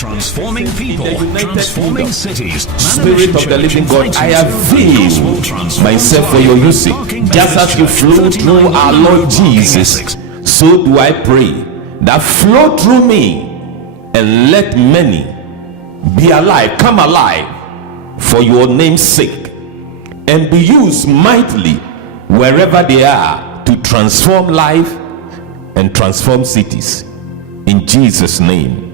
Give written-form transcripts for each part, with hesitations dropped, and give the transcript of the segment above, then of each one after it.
transforming people, transforming cities. Spirit of the living God, I avail myself for your usage. Just as you flow through our Lord Jesus, so do I pray that flow through me and let many be alive, come alive for your name's sake, and be used mightily wherever they are to transform life and transform cities. In Jesus' name,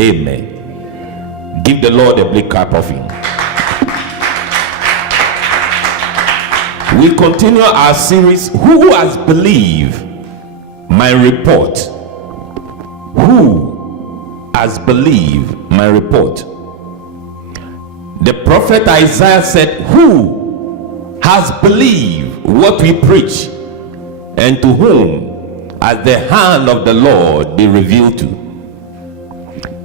amen. Give the Lord a big clap of him. We continue our series, Who Has Believed My Report? Who has believed my report? The prophet Isaiah said, who has believed what we preach, and to whom has the hand of the Lord be revealed to?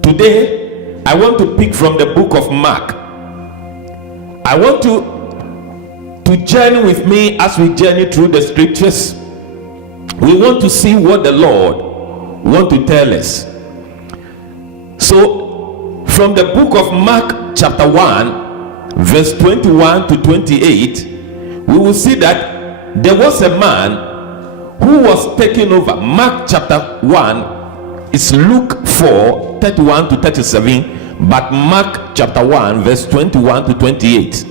Today, I want to pick from the book of Mark. I want to journey with me as we journey through the scriptures. We want to see what the Lord wants to tell us. So, from the book of Mark chapter 1, verse 21 to 28, we will see that there was a man who was taken over. Mark chapter 1 is Luke 4, 31 to 37, but Mark chapter 1, verse 21 to 28.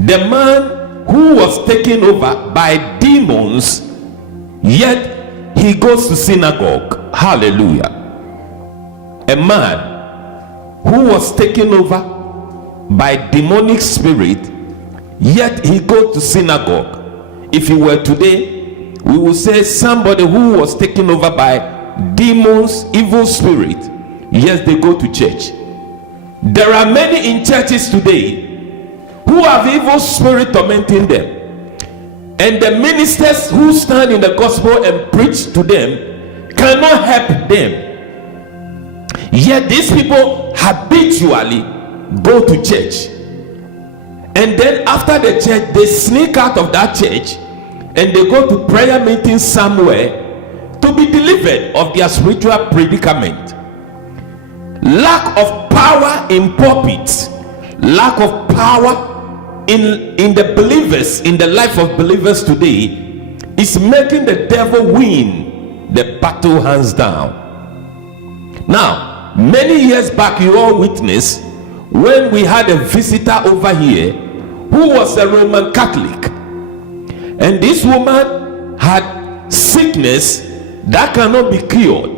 The man who was taken over by demons, yet he goes to synagogue. Hallelujah. A man who was taken over by demonic spirit, yet he goes to synagogue. If he were today, we would say somebody who was taken over by demons, evil spirit, yes, they go to church. There are many in churches today who have evil spirit tormenting them, and the ministers who stand in the gospel and preach to them cannot help them. Yet these people habitually go to church, and then after the church they sneak out of that church and they go to prayer meetings somewhere to be delivered of their spiritual predicament. Lack of power in pulpits, lack of power in the believers, in the life of believers today, is making the devil win the battle hands down. Now, many years back, you all witnessed when we had a visitor over here who was a Roman Catholic, and this woman had sickness that cannot be cured.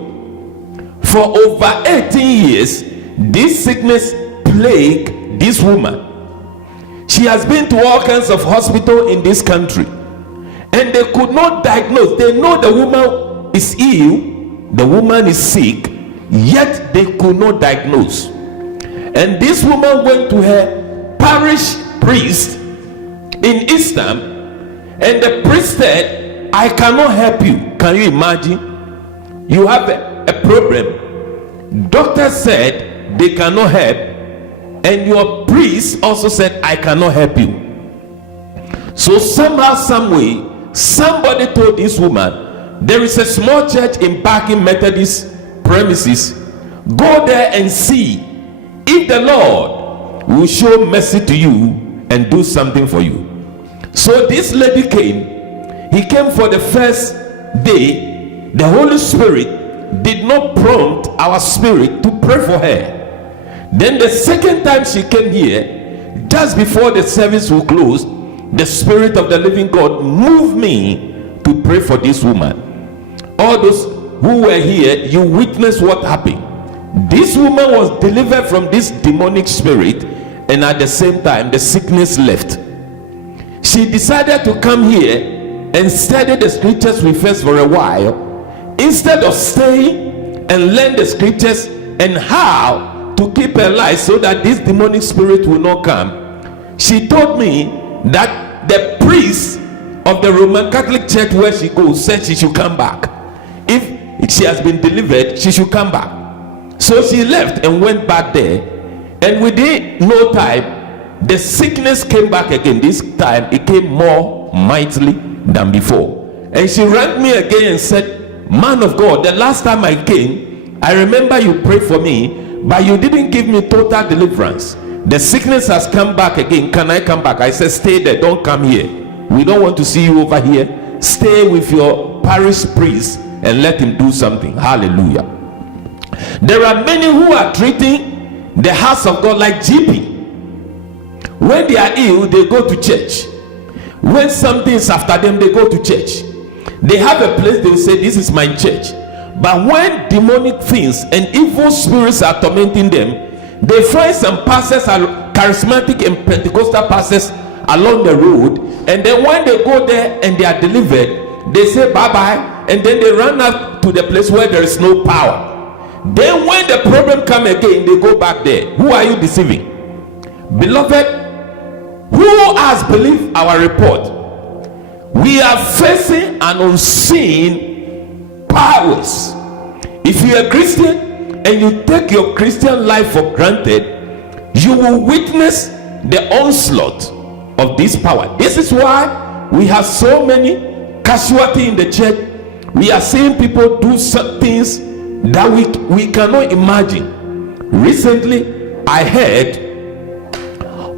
For over 18 years, this sickness plagued this woman. She has been to all kinds of hospitals in this country, and they could not diagnose. They know the woman is ill, the woman is sick, yet they could not diagnose. And this woman went to her parish priest in Eastham, and the priest said, I cannot help you. Can you imagine? You have a problem. Doctor said they cannot help, and your priest also said, I cannot help you. So somehow, some way, somebody told this woman, there is a small church in Barking Methodist premises. Go there and see if the Lord will show mercy to you and do something for you. So this lady came. He came for the first day. The Holy Spirit did not prompt our spirit to pray for her. Then the second time she came here, just before the service will close, the Spirit of the living God moved me to pray for this woman. All those who were here, you witnessed what happened. This woman was delivered from this demonic spirit, and at the same time the sickness left. She decided to come here and study the scriptures with us for a while, instead of staying and learn the scriptures and how to keep her life so that this demonic spirit will not come. She told me that the priest of the Roman Catholic Church where she goes said she should come back. If she has been delivered, she should come back. So she left and went back there, and within no time the sickness came back again. This time it came more mightily than before, and she rang me again and said, man of God, the last time I came, I remember you prayed for me, but you didn't give me total deliverance. The sickness has come back again. Can I come back? I said, stay there. Don't come here. We don't want to see you over here. Stay with your parish priest and let him do something. Hallelujah. There are many who are treating the house of God like GP. When they are ill, they go to church. When something is after them, they go to church. They have a place, they will say, this is my church. But when demonic things and evil spirits are tormenting them, they find some pastors, charismatic and Pentecostal pastors along the road, and then when they go there and they are delivered, they say bye-bye, and then they run up to the place where there is no power. Then when the problem come again, they go back there. Who are you deceiving? Beloved, who has believed our report? We are facing an unseen powers. If you are a Christian and you take your Christian life for granted, you will witness the onslaught of this power. This is why we have so many casualties in the church. We are seeing people do some things that we cannot imagine. Recently, I heard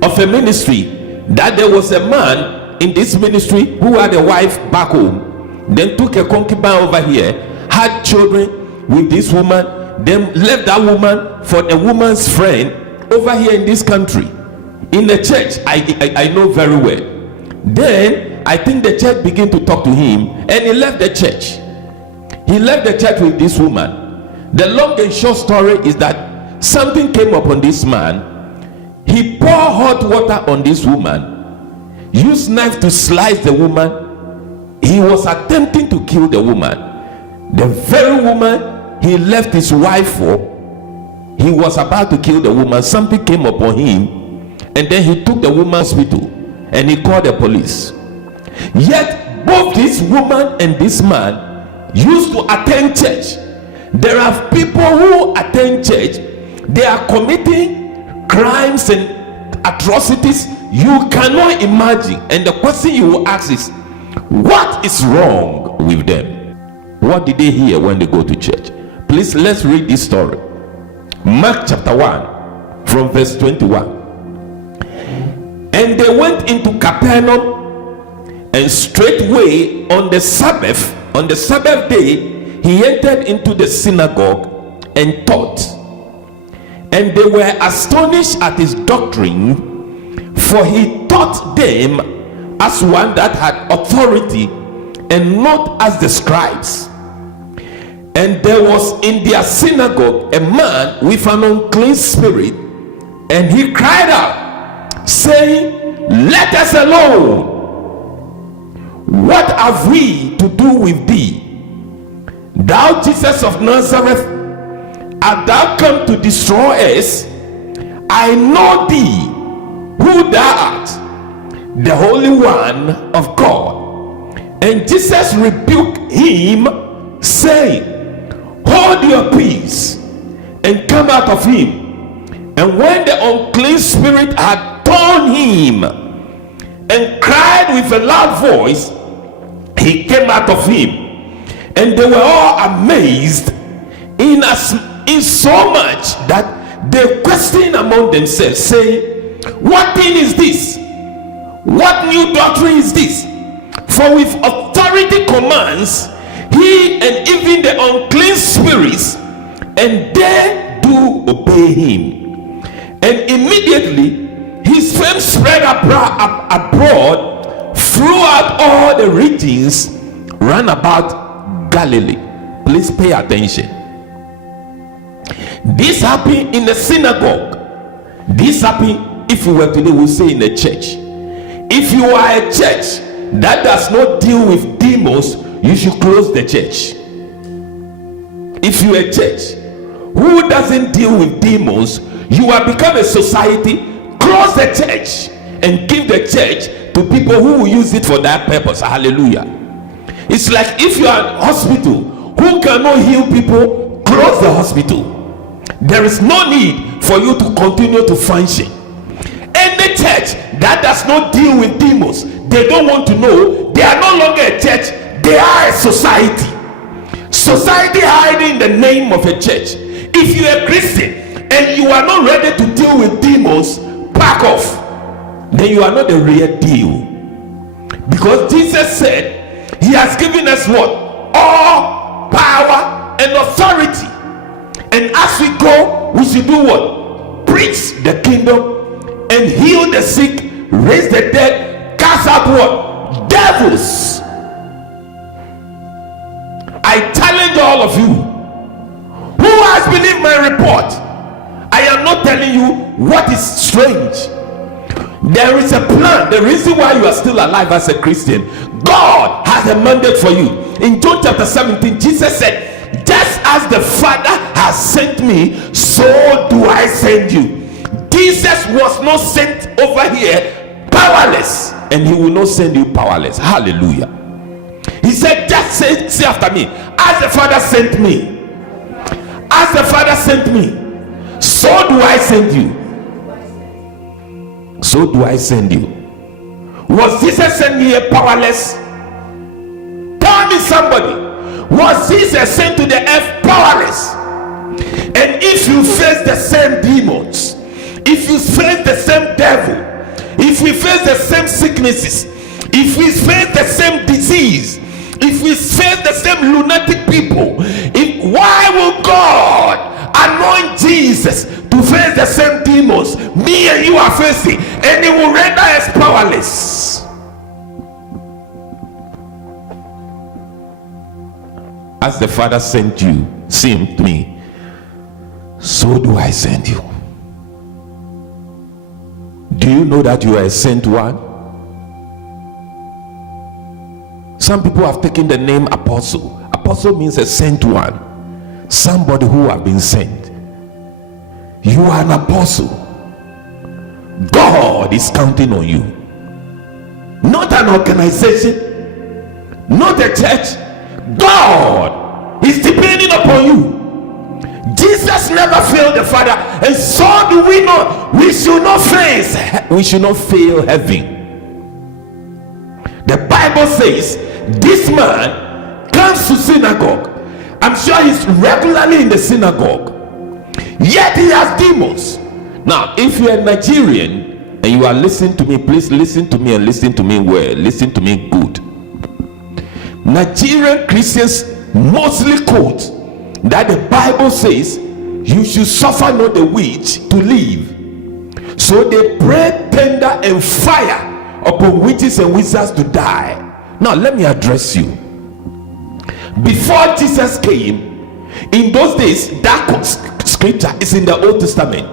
of a ministry that there was a man in this ministry who had a wife back home, then took a concubine over here, had children with this woman, then left that woman for a woman's friend over here in this country. In the church, I know very well. Then I think the church began to talk to him, and he left the church. He left the church with this woman. The long and short story is that something came upon this man. He poured hot water on this woman, used knife to slice the woman. He was attempting to kill the woman. The very woman he left his wife for, he was about to kill the woman. Something came upon him, and then he took the woman to hospital and he called the police. Yet both this woman and this man used to attend church. There are people who attend church, they are committing crimes and atrocities you cannot imagine, and the question you will ask is, what is wrong with them? What did they hear when they go to church? Please, let's read this story. Mark chapter 1 from verse 21. And they went into Capernaum, and straightway on the Sabbath day, he entered into the synagogue and taught. And they were astonished at his doctrine, for he taught them as one that had authority, and not as the scribes. And there was in their synagogue a man with an unclean spirit, and he cried out, saying, Let us alone. What have we to do with thee, thou Jesus of Nazareth? Art thou come to destroy us? I know thee, who thou art, the Holy One of God. And Jesus rebuked him, saying, Hold your peace, and come out of him. And when the unclean spirit had torn him and cried with a loud voice, he came out of him. And they were all amazed, in so much that they questioned among themselves, saying, What thing is this? What new doctrine is this? For with authority commands he and even the unclean spirits, and they do obey him. And immediately his fame spread abroad throughout all the regions round about Galilee. Please pay attention. This happened in the synagogue. This happened, if you were today, we'll say in the church. If you are a church that does not deal with demons, you should close the church. If you are a church who doesn't deal with demons, you have become a society. Close the church and give the church to people who will use it for that purpose. Hallelujah. It's like if you are in a hospital who cannot heal people, close the hospital. There is no need for you to continue to function. Any church that does not deal with demons, they don't want to know. They are no longer a church, they are a society. Society hiding the name of a church. If you're a Christian and you are not ready to deal with demons, back off. Then you are not the real deal. Because Jesus said he has given us what? All power and authority. And as we go, we should do what? Preach the kingdom and heal the sick, raise the dead, cast out what? Devils. I challenge all of you who has believed my report. I am not telling you what is strange. There is a plan. The reason why you are still alive as a Christian, God has a mandate for you. In John chapter 17, Jesus said, just as the Father has sent me, so do I send you. Jesus was not sent over here powerless, and he will not send you powerless. Hallelujah. He said, just say after me, as the Father sent me, as the Father sent me, so do I send you. So do I send you. Was Jesus sent here powerless? Tell me somebody. Was Jesus sent to the earth powerless? And if you face the same demons, if you face the same devil, if we face the same sicknesses, if we face the same disease, if we face the same lunatic people, why will God anoint Jesus to face the same demons me and you are facing, and it will render us powerless? As the Father sent you, sent me, so do I send you. Do you know that you are a sent one? Some people have taken the name apostle. Apostle means a sent one, somebody who have been sent. You are an apostle. God is counting on you, not an organization, not a church. God is depending upon you. Jesus never failed the Father, and so do we not. We should not fail heaven. The Bible says this man comes to synagogue. I'm sure he's regularly in the synagogue, yet he has demons. Now, if you're a Nigerian and you are listening to me, please listen to me and listen to me well. Listen to me good. Nigerian Christians mostly quote that the Bible says you should suffer not the witch to live. So they pray tender and fire upon witches and wizards to die. Now let me address you. Before Jesus came, in those days, that scripture is in the Old Testament.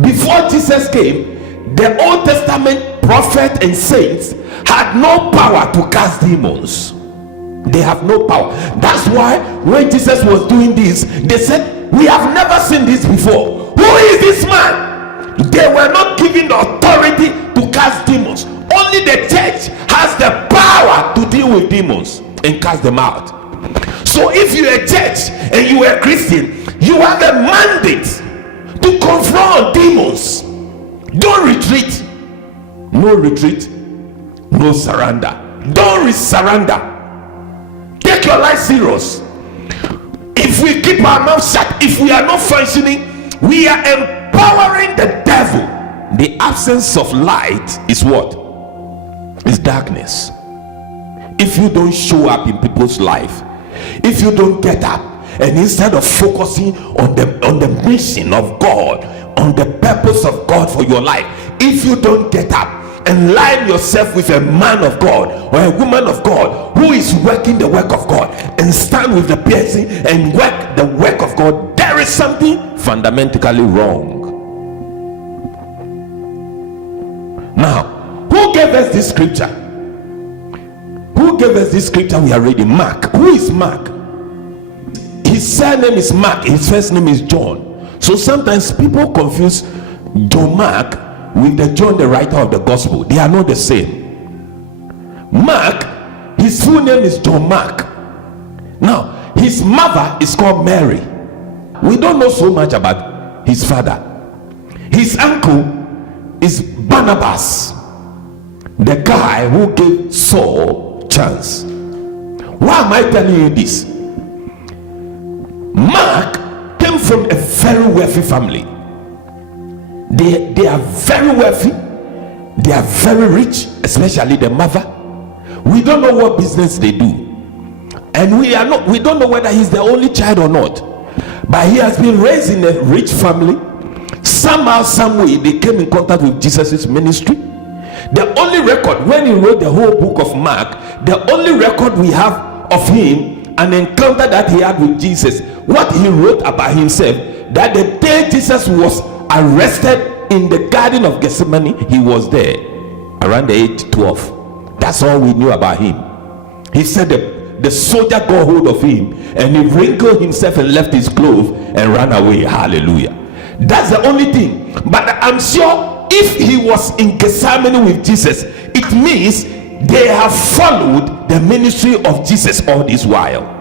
Before Jesus came, the Old Testament prophet and saints had no power to cast demons. They have no power. That's why when Jesus was doing this, they said, we have never seen this before. Who is this man? They were not given the authority to cast demons. Only the church has the power to deal with demons and cast them out. So if you're a church and you are a Christian, you have a mandate to confront demons. Don't retreat. No retreat, no surrender. Don't surrender. Take your life serious. If we keep our mouth shut, if we are not functioning, we are empowering the devil. The absence of light is what? Is darkness. If you don't show up in people's life, if you don't get up, and instead of focusing on the mission of God, on the purpose of God for your life, if you don't get up and line yourself with a man of God or a woman of God who is working the work of God, and stand with the person and work the work of God, there is something fundamentally wrong. Now, who gave us this scripture? Who gave us this scripture we are reading? Mark. Who is Mark? His surname is Mark, his first name is John. So sometimes people confuse John Mark with the John, the writer of the gospel. They are not the same. Mark, his full name is John Mark. Now, his mother is called Mary. We don't know so much about his father. His uncle is Barnabas, the guy who gave Saul chance. Why am I telling you this? Mark came from a very wealthy family. They are very wealthy. They are very rich, especially the mother. We don't know what business they do, and we don't know whether he's the only child or not. But he has been raised in a rich family. Somehow, some way, they came in contact with Jesus' ministry. The only record, when he wrote the whole book of Mark, the only record we have of him, an encounter that he had with Jesus, what he wrote about himself, that the day Jesus was arrested in the Garden of Gethsemane, he was there around the age 12. That's all we knew about him. He said the soldier got hold of him and he wrinkled himself and left his clothes and ran away. Hallelujah. That's the only thing. But I'm sure if he was in Gethsemane with Jesus, it means they have followed the ministry of Jesus all this while.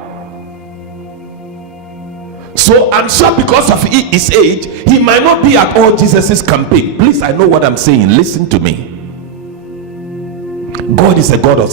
So I'm sure because of his age, he might not be at all Jesus's campaign. Please, I know what I'm saying. Listen to me. God is a God of